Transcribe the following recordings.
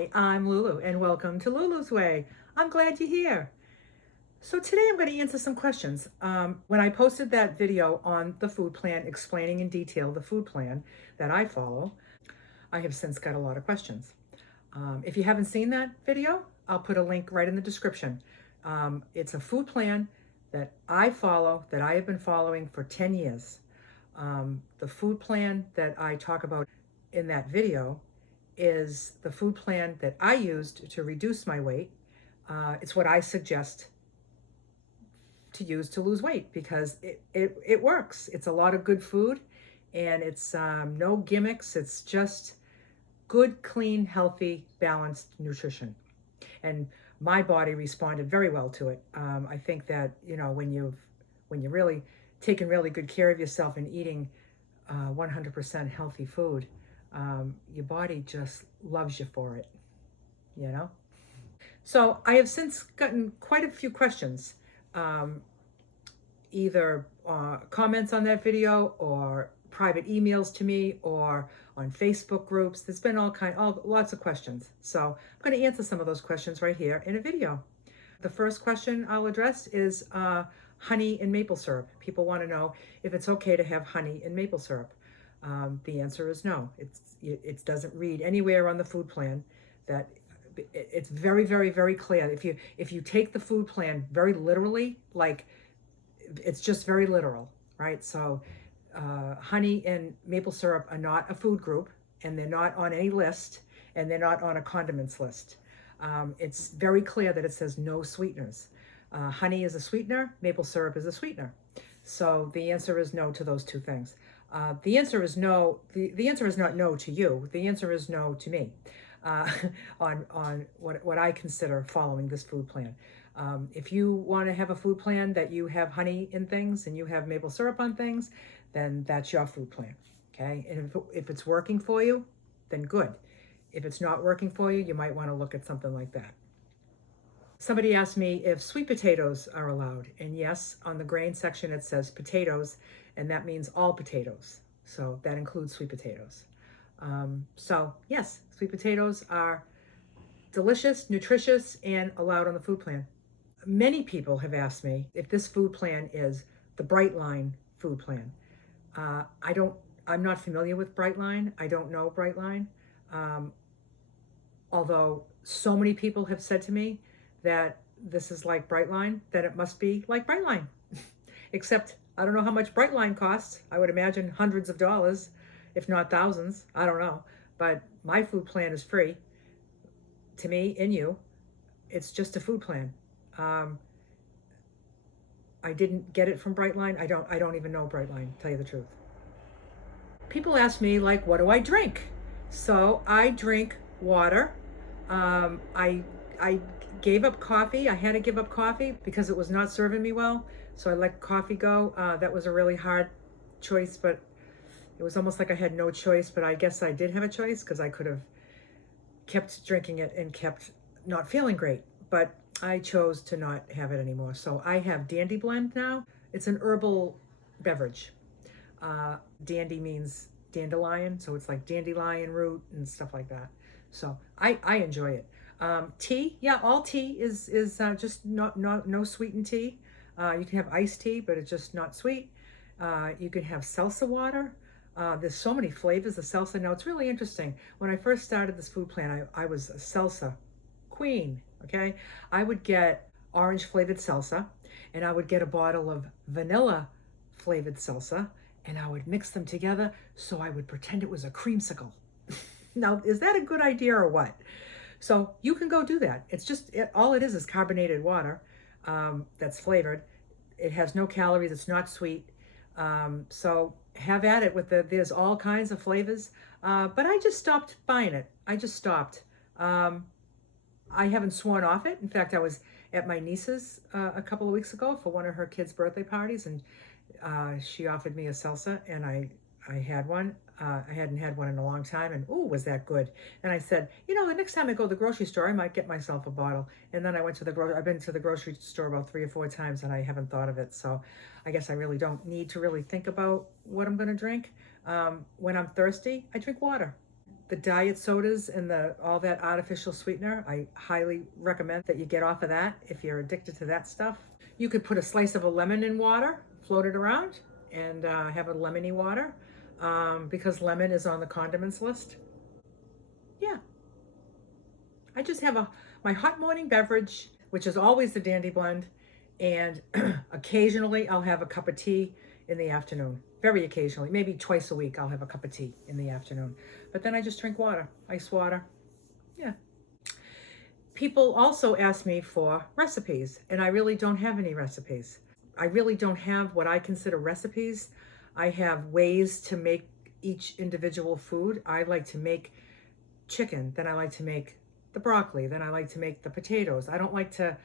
Hi, I'm Lulu, and welcome to Lulu's Way. I'm glad you're here. So today I'm going to answer some questions. When I posted that video on the food plan, explaining in detail the food plan that I follow, I have since got a lot of questions. If you haven't seen that video, I'll put a link right in the description. It's a food plan that I follow, that I have been following for 10 years. The food plan that I talk about in that video is the food plan that I used to reduce my weight. It's what I suggest to use to lose weight because it works. It's a lot of good food and it's no gimmicks. It's just good, clean, healthy, balanced nutrition. And my body responded very well to it. I think that, when you're really taking really good care of yourself and eating 100% healthy food, your body just loves you for it, you know? So I have since gotten quite a few questions, either comments on that video or private emails to me or on Facebook groups. There's been lots of questions. So I'm going to answer some of those questions right here in a video. The first question I'll address is honey and maple syrup. People want to know if it's okay to have honey and maple syrup. The answer is no. It doesn't read anywhere on the food plan that it's very, very, very clear. If you take the food plan very literally, like it's just very literal, right? So honey and maple syrup are not a food group, and they're not on any list, and they're not on a condiments list. It's very clear that it says no sweeteners. Honey is a sweetener, maple syrup is a sweetener. So the answer is no to those two things. The answer is no. The answer is not no to you. The answer is no to me on what I consider following this food plan. If you want to have a food plan that you have honey in things and you have maple syrup on things, then that's your food plan. Okay, and if it's working for you, then good. If it's not working for you, you might want to look at something like that. Somebody asked me if sweet potatoes are allowed. And yes, on the grain section it says potatoes, and that means all potatoes. So that includes sweet potatoes. So yes, sweet potatoes are delicious, nutritious, and allowed on the food plan. Many people have asked me if this food plan is the Brightline food plan. I'm not familiar with Brightline. I don't know Brightline. Although so many people have said to me that this is like Brightline, that it must be like Brightline. Except I don't know how much Brightline costs. I would imagine hundreds of dollars, if not thousands. I don't know. But my food plan is free to me and you. It's just a food plan. I didn't get it from Brightline. I don't even know Brightline, to tell you the truth. People ask me, like, what do I drink? So I drink water. I gave up coffee. I had to give up coffee because it was not serving me well. So I let coffee go. That was a really hard choice, but it was almost like I had no choice. But I guess I did have a choice because I could have kept drinking it and kept not feeling great. But I chose to not have it anymore. So I have Dandy Blend now. It's an herbal beverage. Dandy means dandelion, so it's like dandelion root and stuff like that. So I enjoy it. Tea, yeah, all tea is just no sweetened tea. You can have iced tea, but it's just not sweet. You can have salsa water. There's so many flavors of salsa. Now it's really interesting. When I first started this food plan, I was a salsa queen. Okay, I would get orange flavored salsa, and I would get a bottle of vanilla flavored salsa, and I would mix them together so I would pretend it was a creamsicle. Now, is that a good idea or what? So you can go do that. It's just, all it is carbonated water that's flavored. It has no calories. It's not sweet. So have at it with there's all kinds of flavors. But I just stopped buying it. I just stopped. I haven't sworn off it. In fact, I was at my niece's a couple of weeks ago for one of her kids' birthday parties, and she offered me a salsa, and I had one. I hadn't had one in a long time, and ooh, was that good. And I said, the next time I go to the grocery store, I might get myself a bottle. And then I've been to the grocery store about 3 or 4 times, and I haven't thought of it. So I guess I really don't need to really think about what I'm going to drink. When I'm thirsty, I drink water. the diet sodas and all that artificial sweetener. I highly recommend that you get off of that if you're addicted to that stuff. You could put a slice of a lemon in water, float it around, and have a lemony water, because lemon is on the condiments list. Yeah, I just have my hot morning beverage, which is always the Dandy Blend, and occasionally I'll have a cup of tea in the afternoon. Very occasionally, maybe twice a week, I'll have a cup of tea in the afternoon. But then I just drink water, ice water. Yeah. People also ask me for recipes, and I really don't have any recipes. I really don't have what I consider recipes. I have ways to make each individual food. I like to make chicken, then I like to make the broccoli, then I like to make the potatoes. I don't like to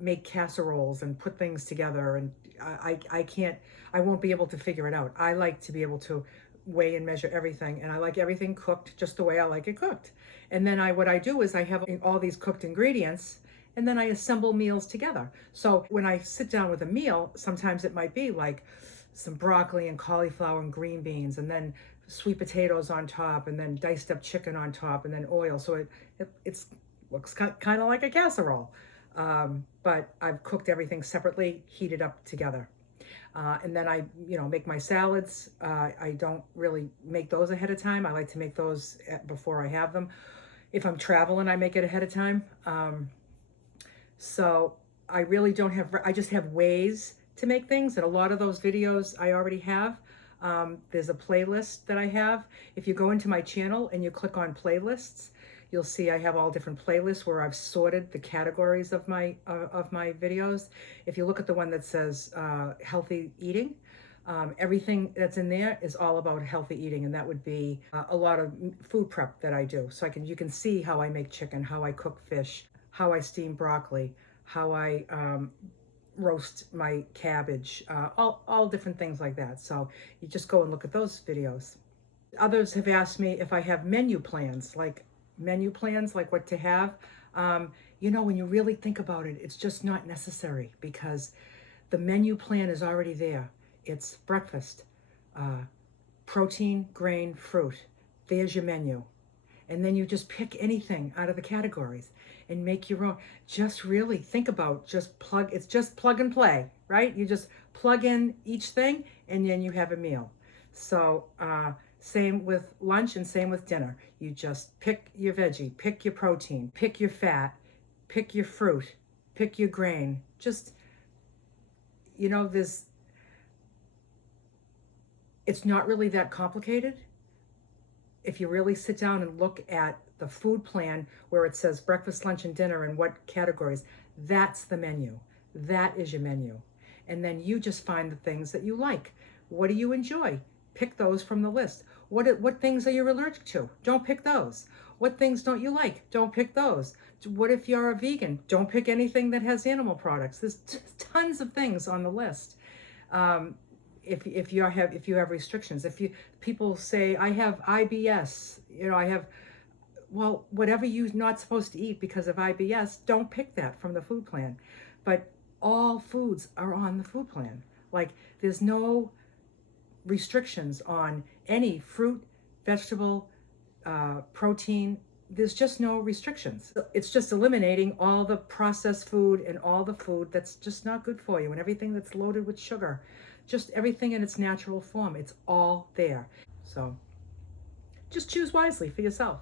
make casseroles and put things together, and I won't be able to figure it out. I like to be able to weigh and measure everything, and I like everything cooked just the way I like it cooked. And then what I do is I have all these cooked ingredients, and then I assemble meals together. So when I sit down with a meal, sometimes it might be like some broccoli and cauliflower and green beans, and then sweet potatoes on top, and then diced up chicken on top, and then oil. So it looks kind of like a casserole. But I've cooked everything separately, heated up together. And then I, make my salads. I don't really make those ahead of time. I like to make those before I have them. If I'm traveling, I make it ahead of time. So I really don't have, I just have ways to make things. And a lot of those videos I already have. There's a playlist that I have. If you go into my channel and you click on playlists, you'll see I have all different playlists where I've sorted the categories of my videos. If you look at the one that says healthy eating, everything that's in there is all about healthy eating, and that would be a lot of food prep that I do. So you can see how I make chicken, how I cook fish, how I steam broccoli, how I roast my cabbage, all different things like that. So you just go and look at those videos. Others have asked me if I have menu plans, like what to have. When you really think about it, it's just not necessary, because the menu plan is already there. It's breakfast, protein, grain, fruit. There's your menu. And then you just pick anything out of the categories and make your own. Just really think about, it's just plug and play, right? You just plug in each thing and then you have a meal. So same with lunch and same with dinner. You just pick your veggie, pick your protein, pick your fat, pick your fruit, pick your grain. Just, it's not really that complicated. If you really sit down and look at the food plan where it says breakfast, lunch, and dinner and what categories, that's the menu. That is your menu. And then you just find the things that you like. What do you enjoy? Pick those from the list. What things are you allergic to? Don't pick those. What things don't you like? Don't pick those. What if you're a vegan? Don't pick anything that has animal products. There's tons of things on the list. If you have restrictions, people say I have IBS, whatever you're not supposed to eat because of IBS, don't pick that from the food plan. But all foods are on the food plan. Like, there's no restrictions on any fruit, vegetable, protein. There's just no restrictions. It's just eliminating all the processed food and all the food that's just not good for you, and everything that's loaded with sugar. Just everything in its natural form. It's all there. So just choose wisely for yourself.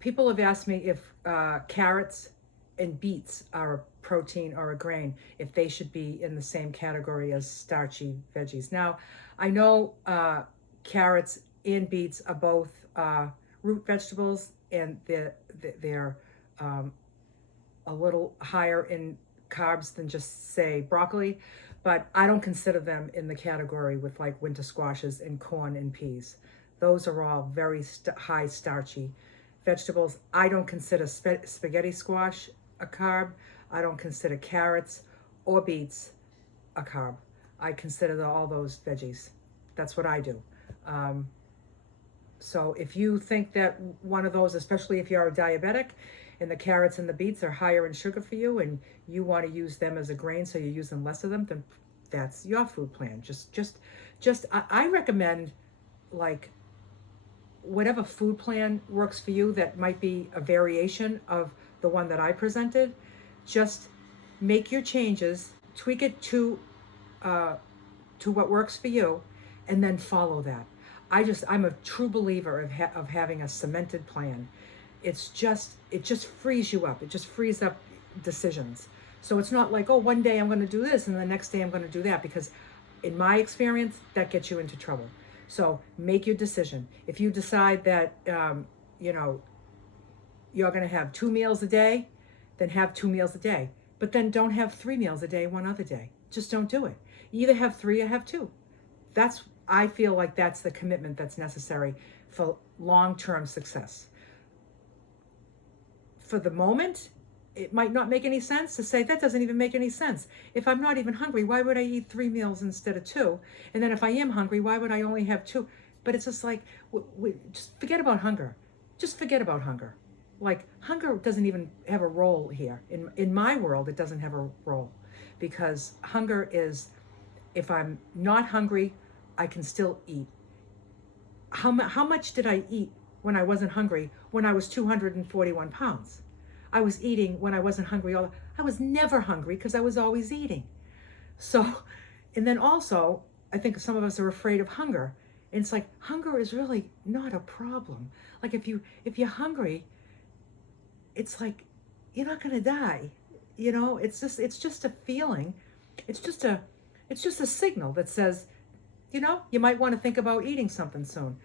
People have asked me if carrots and beets are a protein or a grain, if they should be in the same category as starchy veggies. Now, I know carrots and beets are both root vegetables, and they're a little higher in carbs than just, say, broccoli, but I don't consider them in the category with like winter squashes and corn and peas. Those are all very high starchy vegetables. I don't consider spaghetti squash a carb. I don't consider carrots or beets a carb. I consider all those veggies. That's what I do. So if you think that one of those, especially if you're a diabetic and the carrots and the beets are higher in sugar for you and you want to use them as a grain so you're using less of them, then that's your food plan. I recommend like whatever food plan works for you that might be a variation of the one that I presented, just make your changes, tweak it to what works for you, and then follow that. I'm a true believer of having a cemented plan. It just frees you up. It just frees up decisions. So it's not like, oh, one day I'm going to do this and the next day I'm going to do that, because in my experience, that gets you into trouble. So make your decision. If you decide that, you know, you're going to have 2 meals a day, then have 2 meals a day. But then don't have 3 meals a day one other day. Just don't do it. You either have 3 or have 2. I feel like that's the commitment that's necessary for long-term success. For the moment, it might not make any sense to say, that doesn't even make any sense. If I'm not even hungry, why would I eat 3 meals instead of 2? And then if I am hungry, why would I only have 2? But it's just like, just forget about hunger. Just forget about hunger. Like, hunger doesn't even have a role here. In my world, it doesn't have a role, because hunger is, if I'm not hungry, I can still eat. How much did I eat when I wasn't hungry when I was 241 pounds? I was eating when I wasn't hungry. I was never hungry because I was always eating. So, and then also, I think some of us are afraid of hunger. And it's like, hunger is really not a problem. Like if you're hungry, it's like, you're not going to die. You know, it's just a feeling. It's just a signal that says, you know, you might want to think about eating something soon.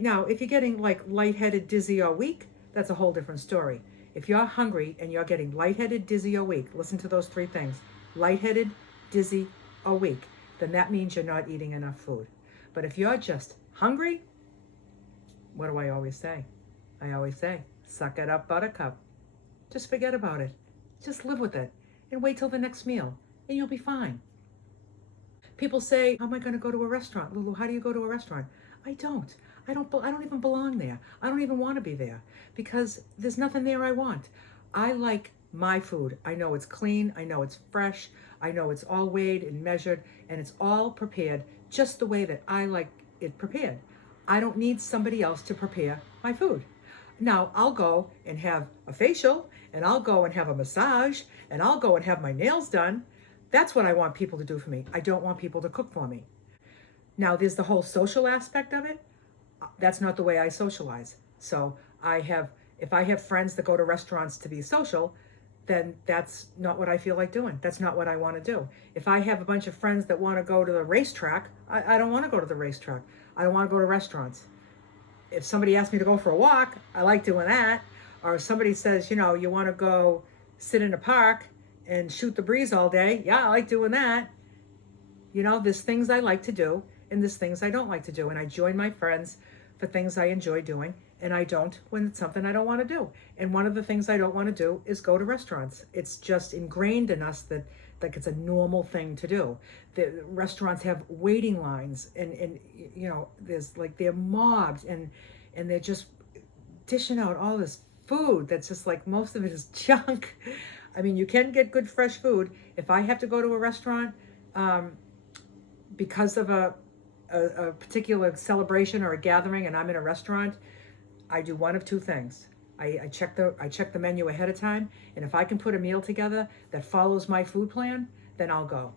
Now, if you're getting like lightheaded, dizzy, or weak, that's a whole different story. If you're hungry and you're getting lightheaded, dizzy, or weak, listen to those 3 things: lightheaded, dizzy, or weak, then that means you're not eating enough food. But if you're just hungry, what do I always say? I always say, suck it up, buttercup. Just forget about it. Just live with it and wait till the next meal and you'll be fine. People say, how am I going to go to a restaurant? Lulu, how do you go to a restaurant? I don't. I don't even belong there. I don't even want to be there because there's nothing there I want. I like my food. I know it's clean. I know it's fresh. I know it's all weighed and measured, and it's all prepared just the way that I like it prepared. I don't need somebody else to prepare my food. Now, I'll go and have a facial, and I'll go and have a massage, and I'll go and have my nails done. That's what I want people to do for me. I don't want people to cook for me. Now, there's the whole social aspect of it. That's not the way I socialize. So if I have friends that go to restaurants to be social, then that's not what I feel like doing. That's not what I want to do. If I have a bunch of friends that want to go to the racetrack, I don't want to go to the racetrack. I don't want to go to restaurants. If somebody asks me to go for a walk, I like doing that. Or if somebody says, you know, you want to go sit in a park and shoot the breeze all day, yeah, I like doing that. You know, there's things I like to do and there's things I don't like to do. And I join my friends for things I enjoy doing, and I don't when it's something I don't want to do. And one of the things I don't want to do is go to restaurants. It's just ingrained in us that like it's a normal thing to do. The restaurants have waiting lines and you know, there's like they're mobbed and they're just dishing out all this food that's just like most of it is junk. I mean, you can get good fresh food. If I have to go to a restaurant because of a particular celebration or a gathering and I'm in a restaurant, I do one of 2 things. I check the menu ahead of time, and if I can put a meal together that follows my food plan, then I'll go.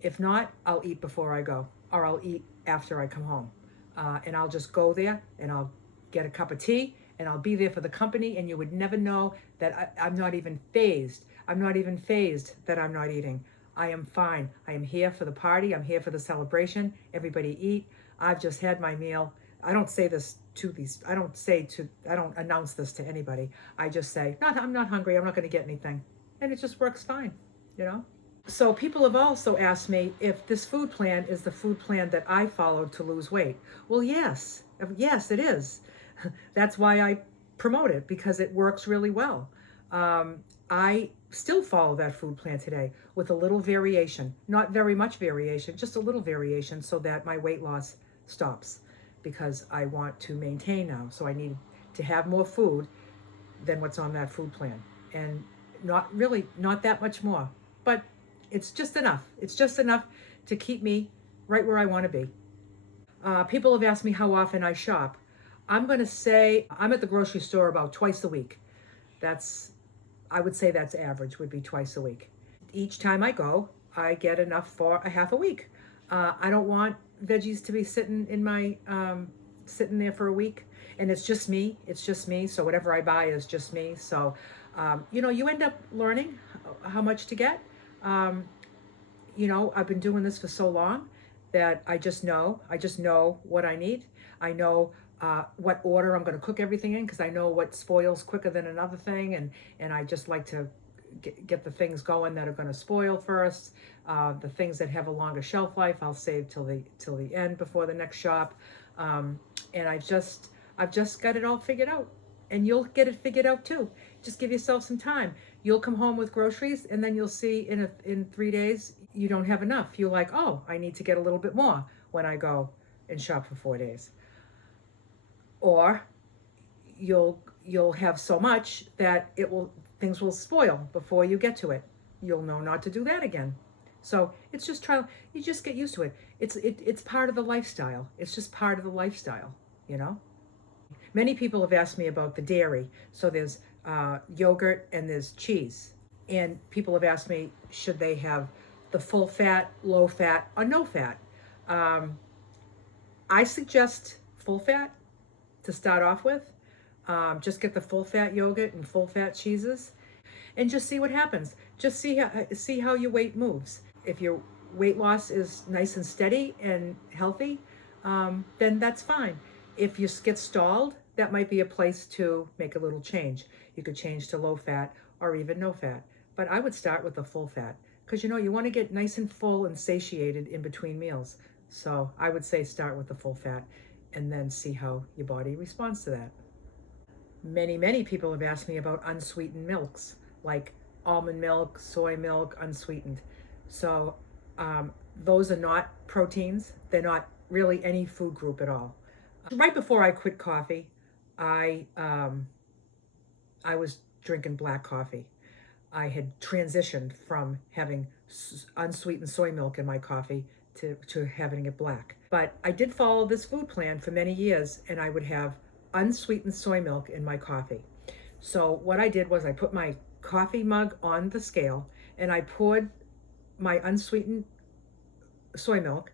If not, I'll eat before I go, or I'll eat after I come home. And I'll just go there and I'll get a cup of tea and I'll be there for the company, and you would never know that I'm not even phased. I'm not even phased that I'm not eating. I am fine. I am here for the party. I'm here for the celebration. Everybody eat. I've just had my meal. I don't say this to these. I don't announce this to anybody. I just say, I'm not hungry. I'm not going to get anything. And it just works fine, you know? So people have also asked me if this food plan is the food plan that I followed to lose weight. Well, yes, it is. That's why I promote it, because it works really well. I still follow that food plan today with a little variation, not very much variation, just a little variation so that my weight loss stops, because I want to maintain now. So I need to have more food than what's on that food plan, and not that much more, but it's just enough. It's just enough to keep me right where I want to be. People have asked me how often I shop. I'm going to say I'm at the grocery store about twice a week. That's, I would say that's average, would be twice a week. Each time I go, I get enough for a half a week. I don't want veggies to be sitting there for a week, and it's just me. It's just me. So whatever I buy is just me. So, you end up learning how much to get. Um, I've been doing this for so long that I just know what I need. I know what order I'm going to cook everything in, because I know what spoils quicker than another thing, and I just like to get the things going that are going to spoil first. The things that have a longer shelf life, I'll save till the end before the next shop. And I've just got it all figured out, and you'll get it figured out too. Just give yourself some time. You'll come home with groceries, and then you'll see in 3 days you don't have enough. You're like, oh, I need to get a little bit more when I go and shop for 4 days. Or you'll have so much that things will spoil before you get to it. You'll know not to do that again. So it's just trial. You just get used to it. It's part of the lifestyle. It's just part of the lifestyle, you know. Many people have asked me about the dairy. So there's yogurt and there's cheese. And people have asked me, should they have the full fat, low fat, or no fat? Um, I suggest full fat to start off with. Just get the full fat yogurt and full fat cheeses, and just see what happens. Just see how your weight moves. If your weight loss is nice and steady and healthy, then that's fine. If you get stalled, that might be a place to make a little change. You could change to low fat or even no fat. But I would start with the full fat, because you want to get nice and full and satiated in between meals. So I would say start with the full fat and then see how your body responds to that. Many people have asked me about unsweetened milks, like almond milk, soy milk, unsweetened. So those are not proteins. They're not really any food group at all. Right before I quit coffee, I I was drinking black coffee. I had transitioned from having unsweetened soy milk in my coffee to having it black. But I did follow this food plan for many years, and I would have unsweetened soy milk in my coffee. So what I did was I put my coffee mug on the scale, and I poured my unsweetened soy milk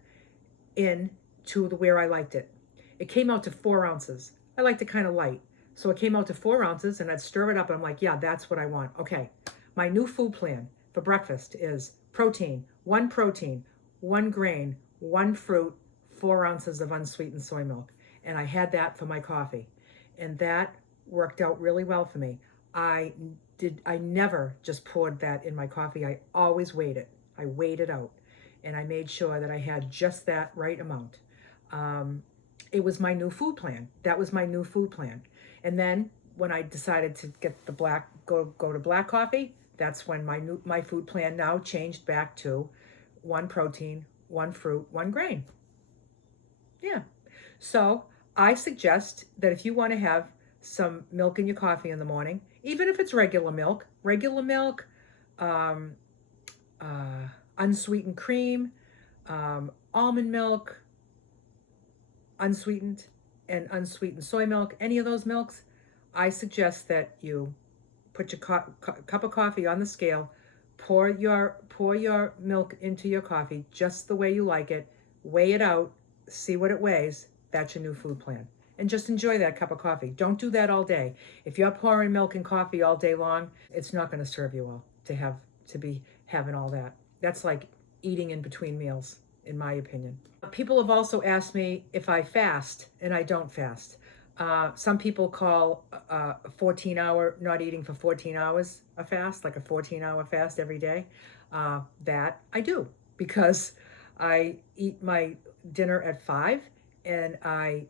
in to where I liked it. It came out to 4 ounces. I liked it kind of light. So it came out to 4 ounces, and I'd stir it up, and I'm like, yeah, that's what I want. Okay. My new food plan for breakfast is protein, one grain, one fruit, 4 ounces of unsweetened soy milk. And I had that for my coffee. And that worked out really well for me. I never just poured that in my coffee. I always weighed it. I weighed it out. And I made sure that I had just that right amount. It was my new food plan. That was my new food plan. And then when I decided to get the go to black coffee, that's when my food plan now changed back to one protein, one fruit, one grain. Yeah. So I suggest that if you want to have some milk in your coffee in the morning, even if it's regular milk, um, unsweetened cream, almond milk, unsweetened, and unsweetened soy milk, any of those milks, I suggest that you put your cup of coffee on the scale, pour your milk into your coffee just the way you like it, weigh it out, see what it weighs. That's your new food plan. And just enjoy that cup of coffee. Don't do that all day. If you're pouring milk and coffee all day long, it's not going to serve you well to be having all that. That's like eating in between meals, in my opinion. People have also asked me if I fast, and I don't fast. Some people call a 14-hour, not eating for 14 hours a fast, like a 14-hour fast every day. That I do, because I eat my dinner at 5, and I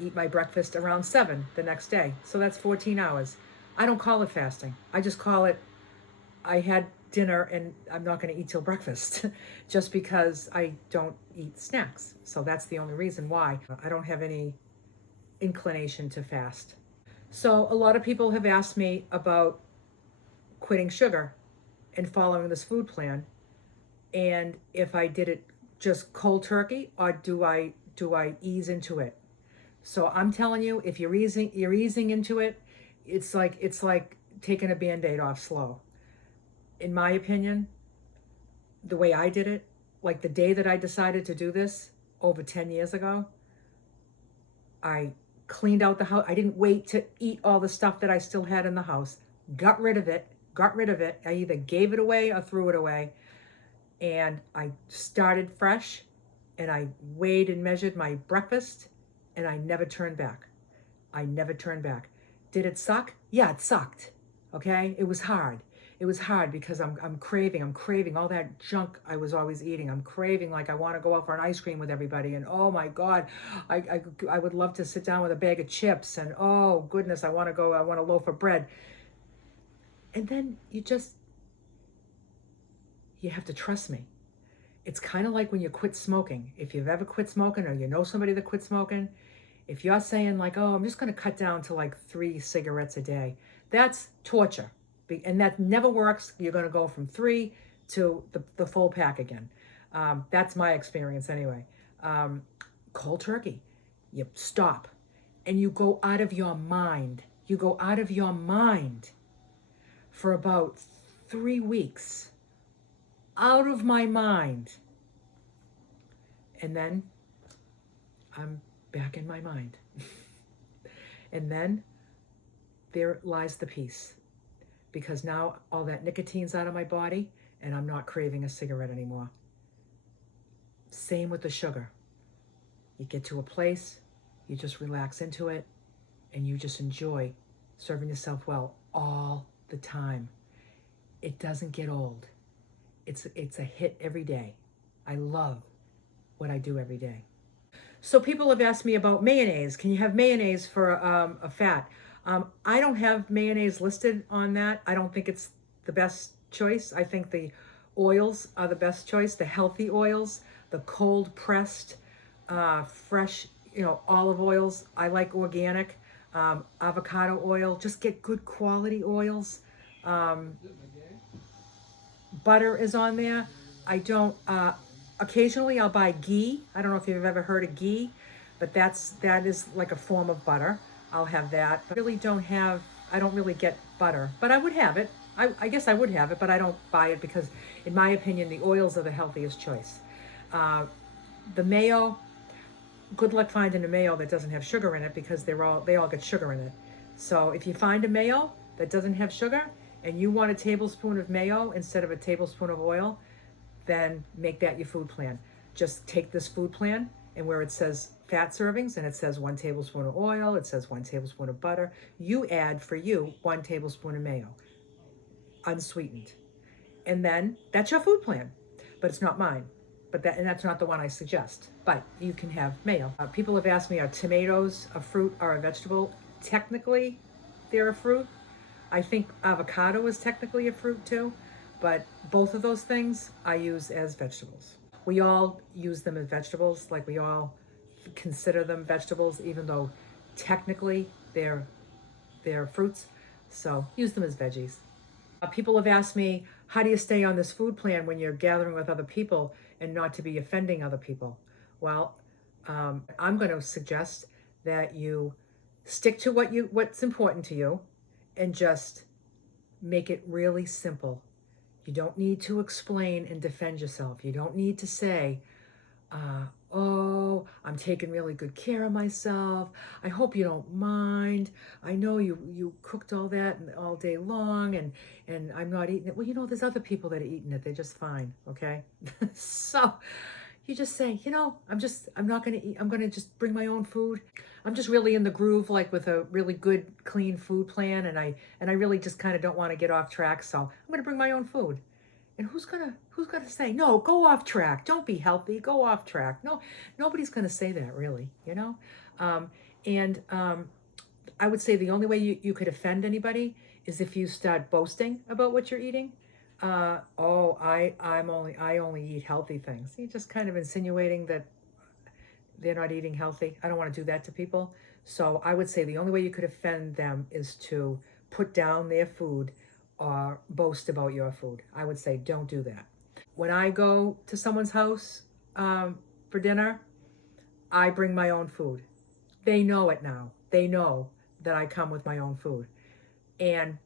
eat my breakfast around 7 the next day. So that's 14 hours. I don't call it fasting. I just call it, I had dinner and I'm not going to eat till breakfast just because I don't eat snacks. So that's the only reason why. I don't have any inclination to fast. So a lot of people have asked me about quitting sugar and following this food plan, and if I did it just cold turkey, or do I ease into it. So I'm telling you, if you're easing into it, it's like taking a Band-Aid off slow. In my opinion, the way I did it, like the day that I decided to do this over 10 years ago, I cleaned out the house. I didn't wait to eat all the stuff that I still had in the house. Got rid of it. Got rid of it. I either gave it away or threw it away. And I started fresh, and I weighed and measured my breakfast, and I never turned back. I never turned back. Did it suck? Yeah, it sucked. Okay? It was hard. It was hard because I'm craving all that junk I was always eating. I'm craving, like, I want to go out for an ice cream with everybody, and oh my God, I would love to sit down with a bag of chips, and oh goodness, I want a loaf of bread. And then you have to trust me. It's kind of like when you quit smoking. If you've ever quit smoking or you know somebody that quit smoking, if you're saying like, oh, I'm just going to cut down to like 3 cigarettes a day, that's torture. And that never works. You're going to go from 3 to the full pack again. That's my experience anyway. Cold turkey. You stop and you go out of your mind. You go out of your mind for about 3 weeks. Out of my mind. And then I'm back in my mind. And then there lies the peace. Because now all that nicotine's out of my body and I'm not craving a cigarette anymore. Same with the sugar. You get to a place, you just relax into it, and you just enjoy serving yourself well all the time. It doesn't get old. It's a hit every day. I love what I do every day. So people have asked me about mayonnaise. Can you have mayonnaise for a fat? I don't have mayonnaise listed on that. I don't think it's the best choice. I think the oils are the best choice. The healthy oils, the cold pressed, fresh, olive oils. I like organic, avocado oil. Just get good quality oils. Butter is on there. I don't. Occasionally, I'll buy ghee. I don't know if you've ever heard of ghee, but that is like a form of butter. I'll have that. But I don't really get butter, but I would have it. I guess I would have it, but I don't buy it because, in my opinion, the oils are the healthiest choice. The mayo, good luck finding a mayo that doesn't have sugar in it because they all get sugar in it. So if you find a mayo that doesn't have sugar and you want a tablespoon of mayo instead of a tablespoon of oil, then make that your food plan. Just take this food plan, and where it says fat servings and it says 1 tablespoon of oil, it says 1 tablespoon of butter, you add for you 1 tablespoon of mayo, unsweetened. And then that's your food plan, but it's not mine. And that's not the one I suggest, but you can have mayo. People have asked me, are tomatoes a fruit or a vegetable? Technically, they're a fruit. I think avocado is technically a fruit too, but both of those things I use as vegetables. We all use them as vegetables, like we all consider them vegetables, even though technically they're fruits. So use them as veggies. People have asked me, how do you stay on this food plan when you're gathering with other people and not to be offending other people? Well, I'm going to suggest that you stick to what's important to you and just make it really simple. You don't need to explain and defend yourself. You don't need to say, oh, I'm taking really good care of myself. I hope you don't mind. I know you cooked all that all day long and I'm not eating it. Well, there's other people that are eating it. They're just fine, okay? So you just say, I'm not going to eat. I'm going to just bring my own food. I'm just really in the groove, like with a really good, clean food plan. And I really just kind of don't want to get off track. So I'm going to bring my own food. And who's gonna say, no, go off track, don't be healthy, go off track? No, nobody's gonna say that, really, and I would say the only way you could offend anybody is if you start boasting about what you're eating. I only eat healthy things. You're just kind of insinuating that they're not eating healthy. I don't want to do that to people. So I would say the only way you could offend them is to put down their food or boast about your food. I would say don't do that. When I go to someone's house for dinner, I bring my own food. They know it now. They know that I come with my own food. And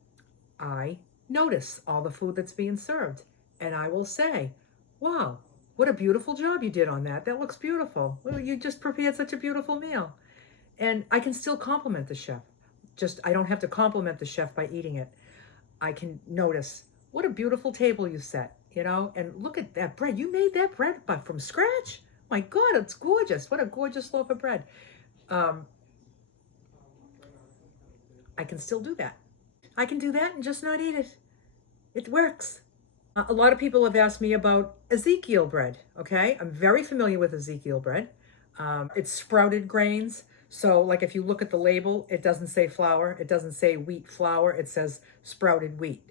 I notice all the food that's being served. And I will say, wow, what a beautiful job you did on that. That looks beautiful. Well, you just prepared such a beautiful meal. And I can still compliment the chef. Just, I don't have to compliment the chef by eating it. I can notice, what a beautiful table you set, you know? And look at that bread. You made that bread but from scratch? My God, it's gorgeous. What a gorgeous loaf of bread. Um, I can still do that. I can do that and just not eat it. It works. A lot of people have asked me about Ezekiel bread. Okay, I'm very familiar with Ezekiel bread. It's sprouted grains. So, like if you look at the label, it doesn't say flour, it doesn't say wheat flour, it says sprouted wheat.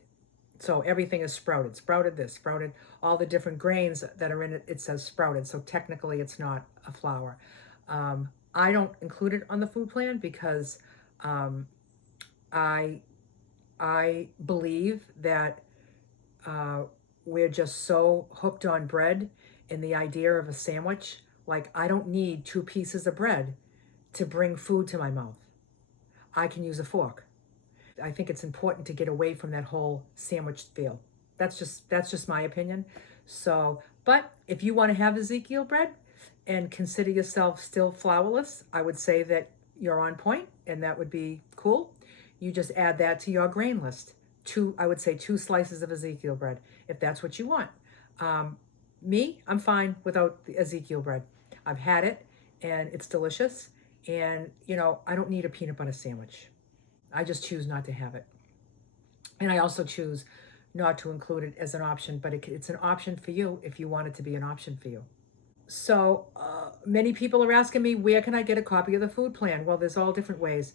So everything is sprouted, sprouted this, sprouted all the different grains that are in it. It says sprouted. So technically, it's not a flour. I don't include it on the food plan because um, I I believe that uh, we're just so hooked on bread and the idea of a sandwich. Like, I don't need two pieces of bread to bring food to my mouth. I can use a fork. I think it's important to get away from that whole sandwich feel. That's just my opinion. So, but if you want to have Ezekiel bread and consider yourself still flourless, I would say that you're on point, and that would be cool. You just add that to your grain list. I would say 2 slices of Ezekiel bread, if that's what you want. Um, Me, I'm fine without the Ezekiel bread. I've had it, and it's delicious. And I don't need a peanut butter sandwich. I just choose not to have it. And I also choose not to include it as an option, but it's an option for you if you want it to be an option for you. So many people are asking me, where can I get a copy of the food plan? Well, there's all different ways.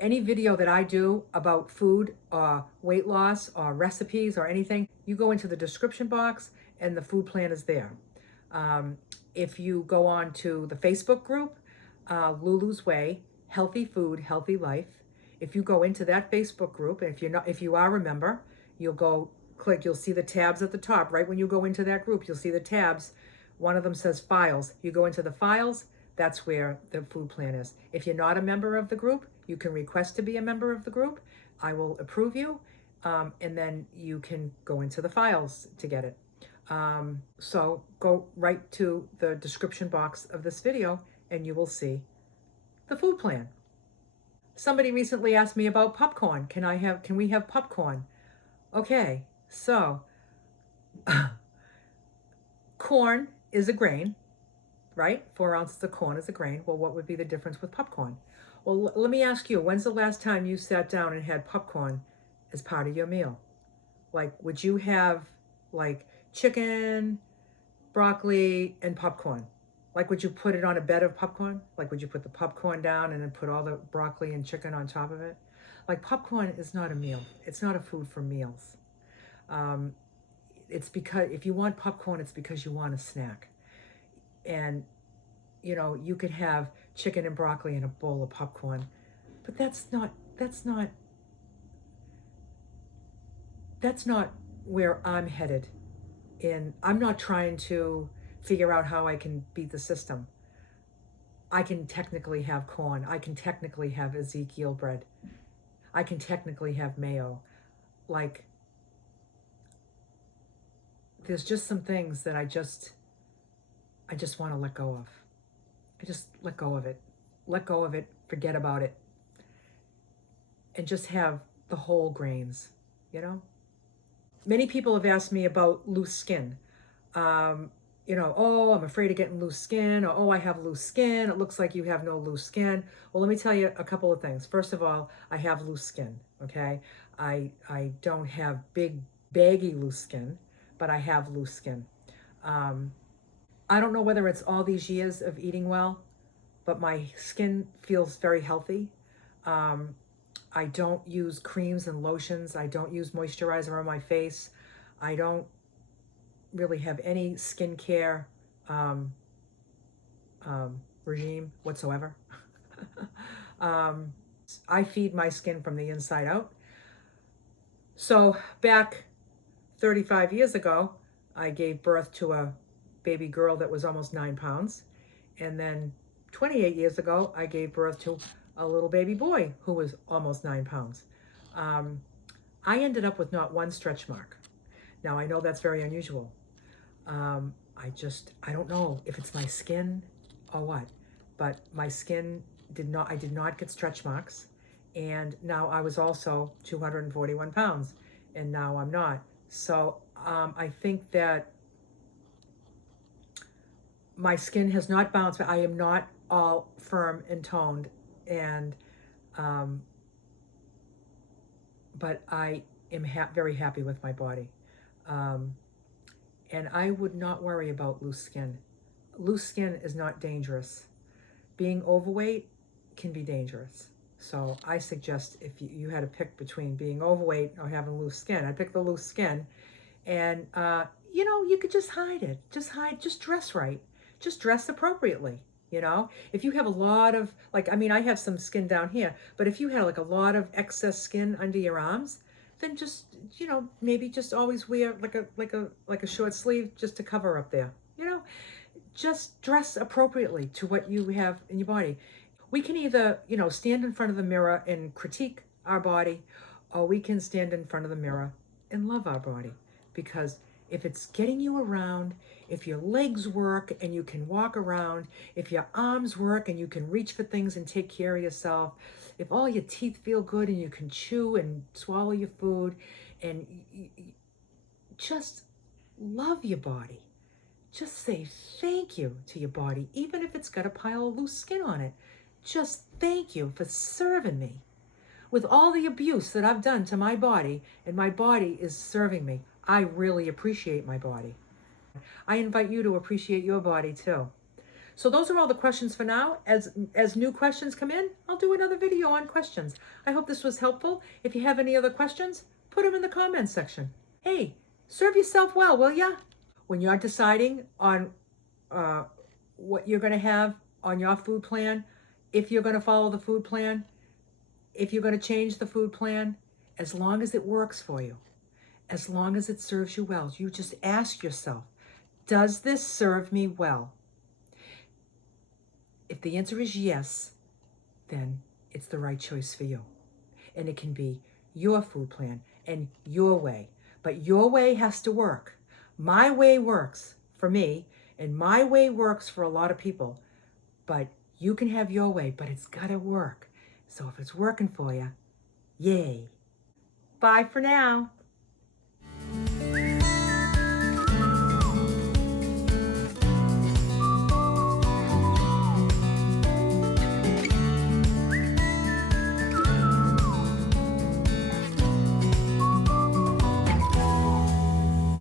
Any video that I do about food or weight loss or recipes or anything, you go into the description box and the food plan is there. If you go on to the Facebook group, Lulu's Way, Healthy Food, Healthy Life. If you go into that Facebook group, and if you are a member, you'll go click, you'll see the tabs at the top. Right when you go into that group, you'll see the tabs. One of them says files. You go into the files, that's where the food plan is. If you're not a member of the group, you can request to be a member of the group. I will approve you, and then you can go into the files to get it. So go right to the description box of this video and you will see the food plan. Somebody recently asked me about popcorn. Can we have popcorn? Okay, so corn is a grain, right? 4 ounces of corn is a grain. Well, what would be the difference with popcorn? Well, let me ask you, when's the last time you sat down and had popcorn as part of your meal? Like, would you have like chicken, broccoli, and popcorn? Like, would you put it on a bed of popcorn? Like, would you put the popcorn down and then put all the broccoli and chicken on top of it? Like, popcorn is not a meal. It's not a food for meals. It's because if you want popcorn, it's because you want a snack. And, you could have chicken and broccoli in a bowl of popcorn, but that's not where I'm headed. I'm not trying to figure out how I can beat the system. I can technically have corn. I can technically have Ezekiel bread. I can technically have mayo. Like, there's just some things that I just want to let go of. I just let go of it. Let go of it. Forget about it. And just have the whole grains, Many people have asked me about loose skin. Oh, I'm afraid of getting loose skin, or oh, I have loose skin. It looks like you have no loose skin. Well, let me tell you a couple of things. First of all, I have loose skin, okay? I don't have big, baggy loose skin, but I have loose skin. I don't know whether it's all these years of eating well, but my skin feels very healthy. I don't use creams and lotions. I don't use moisturizer on my face. I don't really have any skincare regime whatsoever. I feed my skin from the inside out. So back 35 years ago, I gave birth to a baby girl that was almost 9 pounds. And then 28 years ago, I gave birth to a little baby boy who was almost 9 pounds. Um, I ended up with not one stretch mark. Now, I know that's very unusual. I don't know if it's my skin or what, but my skin I did not get stretch marks. And now I was also 241 pounds, and now I'm not. So I think that my skin has not bounced, but I am not all firm and toned. And, um, but I am very happy with my body. Um, and I would not worry about loose skin. Loose skin is not dangerous. Being overweight can be dangerous. So I suggest if you had to pick between being overweight or having loose skin, I'd pick the loose skin. And, you could just hide it. Just dress right. Just dress appropriately. If you have a lot of, I have some skin down here, but if you had like a lot of excess skin under your arms, then just, maybe just always wear like a short sleeve just to cover up there. Just dress appropriately to what you have in your body. We can either, stand in front of the mirror and critique our body, or we can stand in front of the mirror and love our body. Because if it's getting you around, if your legs work and you can walk around, if your arms work and you can reach for things and take care of yourself, if all your teeth feel good and you can chew and swallow your food, and just love your body. Just say thank you to your body, even if it's got a pile of loose skin on it. Just thank you for serving me. With all the abuse that I've done to my body, and my body is serving me, I really appreciate my body. I invite you to appreciate your body too. So those are all the questions for now. As new questions come in, I'll do another video on questions. I hope this was helpful. If you have any other questions, put them in the comments section. Hey, serve yourself well, will ya? When you're deciding on what you're going to have on your food plan, if you're going to follow the food plan, if you're going to change the food plan, as long as it works for you, as long as it serves you well, you just ask yourself, does this serve me well? If the answer is yes, then it's the right choice for you. And it can be your food plan and your way. But your way has to work. My way works for me, and my way works for a lot of people. But you can have your way, but it's got to work. So if it's working for you, yay. Bye for now.